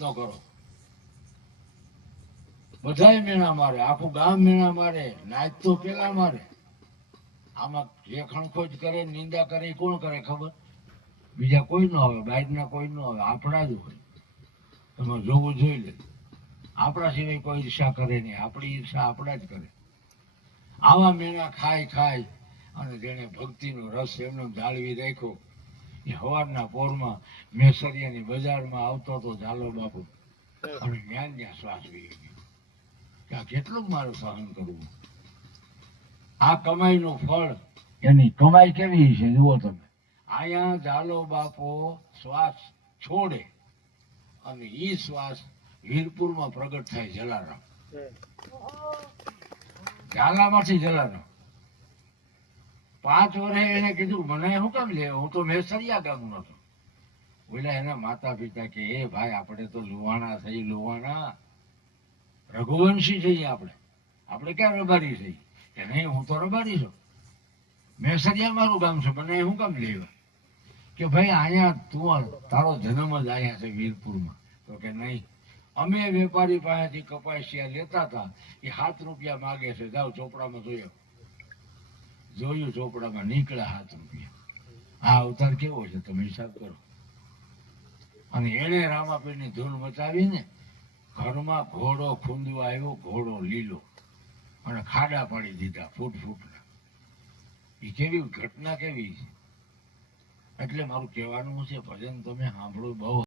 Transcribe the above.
પ્રયત્નો કરો. બધાય મેણા મારે, આખું ગામ મેણા મારે, નાચ તો પેલા મારે. આમાં જે ખણખોજ કરે, નિંદા કરે એ કોણ કરે ખબર? બીજા કોઈ ન આવે, બહારના કોઈ ન આવે, આપણા જ હોય. તમે જોવું જોઈ લે. આપણા સિવાય કોઈ ઈર્ષા કરે નહીં, આપણી ઈર્ષા આપણા જ કરે. આવા મેણા ખાઈ ખાઈ અને જેને ભક્તિનો રસ એમને જાળવી રાખ્યો, એ સવારના પોરમાં મેસરિયાની બજારમાં આવતો હતો ઝાલો બાપુ, અને જ્ઞાન જ્યાં શ્વાસ વી ગયો કે આ કેટલું મારું સહન કરવું. આ કમાઈનું ફળ, એની કમાઈ કેવી છે જુઓ તમે. અહીંયા ઝાલો બાપો શ્વાસ છોડે અને ઈ શ્વાસ વીરપુરમાં પ્રગટ થાય. જલારામ ઝાલામાંથી જલારામ 5 વર્ષે એને કીધું મને શું કામ લે, હું તો મેસરિયા ગામનો હતો. બોલ્યા એના માતા પિતા કે એ ભાઈ આપણે તો લુવાણા થઈ, લુવાણા રઘુવંશી છીએ આપણે, આપણે ક્યાં રબારી થઈ? કે નહીં હું તો રબારી છું, મેસરિયા મારું ગામ છે, મને શું કામ લેવા? કે ભાઈ અહીંયા તું તારો જન્મ જ અહીંયા છે વીરપુરમાં. તો કે નહીં, અમે વેપારી પાસેથી કપાસિયા લેતા હતા, એ 7 રૂપિયા માગે છે, જાઓ ચોપડામાં જોયો. જોયું ચોપડામાં નીકળ્યા 7 રૂપિયા. આ અવતાર કેવો છે તમે હિસાબ કરો. અને એને રામાપીરની ધૂન મચાવીને ઘરમાં ઘોડો ખૂંદવા આવ્યો, ઘોડો લીલો, અને ખાડા પાડી દીધા ફૂટ ફૂટના. એ કેવી ઘટના કેવી છે. એટલે મારું કહેવાનું છે ભજન તમે સાંભળો, બહુ